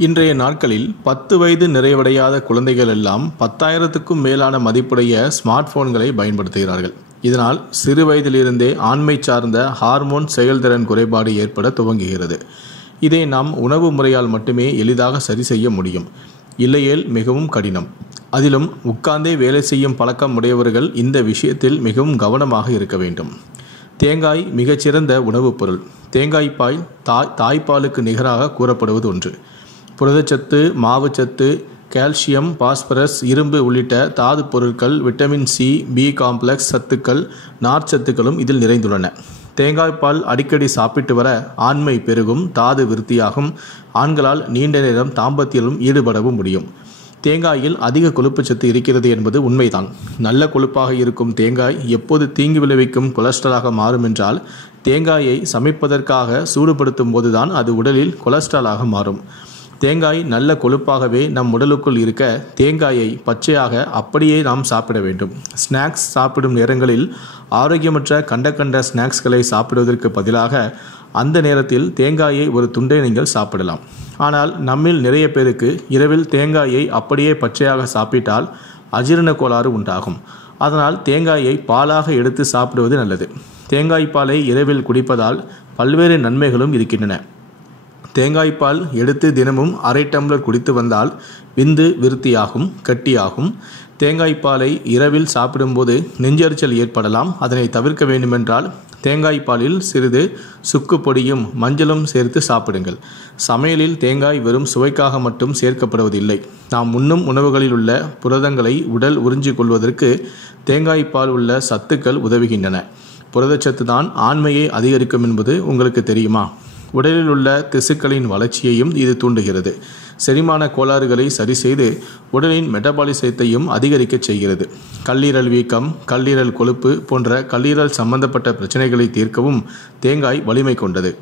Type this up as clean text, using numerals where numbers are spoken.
இன்றைய நாட்களில் 10 வயது நிறைவடையாத குழந்தைகள் எல்லாம் 10,000க்கும் மேலான மதிப்புடைய ஸ்மார்ட் போன்களை பயன்படுத்துகிறார்கள். இதனால் சிறு வயதிலிருந்தே ஆண்மை சார்ந்த ஹார்மோன் செயல்திறன் குறைபாடு ஏற்பட துவங்குகிறது. இதை நாம் உணவு முறையால் மட்டுமே எளிதாக சரி செய்ய முடியும், இல்லையேல் மிகவும் கடினம். அதிலும் உட்கார்ந்தே வேலை செய்யும் பழக்கம் உடையவர்கள் இந்த விஷயத்தில் மிகவும் கவனமாக இருக்க வேண்டும். தேங்காய் மிகச்சிறந்த உணவுப் பொருள். தேங்காய்ப்பால் தாய்ப்பாலுக்கு நிகராக கூறப்படுவது ஒன்று. புரதச்சத்து, மாவுச்சத்து, கால்சியம், பாஸ்பரஸ், இரும்பு உள்ளிட்ட தாது பொருட்கள், விட்டமின் சி, பி காம்ப்ளெக்ஸ் சத்துக்கள், நார்ச்சத்துக்களும் இதில் நிறைந்துள்ளன. தேங்காய்ப்பால் அடிக்கடி சாப்பிட்டு வர ஆண்மை பெருகும், தாது விருத்தியாகும், ஆண்களால் நீண்ட நேரம் தாம்பத்தியிலும் ஈடுபடவும் முடியும். தேங்காயில் அதிக கொழுப்புச்சத்து இருக்கிறது என்பது உண்மைதான். நல்ல கொழுப்பாக இருக்கும் தேங்காய் எப்போது தீங்கு விளைவிக்கும் கொலஸ்ட்ராலாக மாறும் என்றால், தேங்காயை சமைப்பதற்காக சூடுபடுத்தும் போதுதான் அது உடலில் கொலஸ்ட்ராலாக மாறும். தேங்காய் நல்ல கொழுப்பாகவே நம் உடலுக்குள் இருக்க தேங்காயை பச்சையாக அப்படியே நாம் சாப்பிட வேண்டும். ஸ்நாக்ஸ் சாப்பிடும் நேரங்களில் ஆரோக்கியமற்ற கண்ட ஸ்நாக்ஸ்களை சாப்பிடுவதற்கு பதிலாக அந்த நேரத்தில் தேங்காயை ஒரு துண்டை நீங்கள் சாப்பிடலாம். ஆனால் நம்மில் நிறைய பேருக்கு இரவில் தேங்காயை அப்படியே பச்சையாக சாப்பிட்டால் அஜீரண கோளாறு உண்டாகும். அதனால் தேங்காயை பாலாக எடுத்து சாப்பிடுவது நல்லது. தேங்காய் பாலை இரவில் குடிப்பதால் பல்வேறு நன்மைகளும் இருக்கின்றன. தேங்காய்ப்பால் எடுத்து தினமும் அரை டம்ளர் குடித்து வந்தால் விந்து விருத்தியாகும், கட்டியாகும். தேங்காய்ப்பாலை இரவில் சாப்பிடும்போது நெஞ்செரிச்சல் ஏற்படலாம். அதனை தவிர்க்க வேண்டுமென்றால் தேங்காய்ப்பாலில் சிறிது சுக்கு பொடியும் மஞ்சளும் சேர்த்து சாப்பிடுங்கள். சமையலில் தேங்காய் வெறும் சுவைக்காக மட்டும் சேர்க்கப்படுவதில்லை. நாம் உண்ணும் உணவுகளில் உள்ள புரதங்களை உடல் உறிஞ்சிக் கொள்வதற்கு தேங்காய்ப்பால் உள்ள சத்துக்கள் உதவுகின்றன. புரதச்சத்து தான் ஆண்மையை அதிகரிக்கும் என்பது உங்களுக்கு தெரியுமா? உடலில் உள்ள திசுக்களின் வளர்ச்சியையும் இது தூண்டுகிறது. செரிமான கோளாறுகளை சரி செய்து உடலின் மெட்டபாலிசத்தையும் அதிகரிக்க செய்கிறது. கல்லீரல் வீக்கம், கல்லீரல் கொழுப்பு போன்ற கல்லீரல் சம்பந்தப்பட்ட பிரச்சனைகளை தீர்க்கவும் தேங்காய் வலிமை கொண்டது.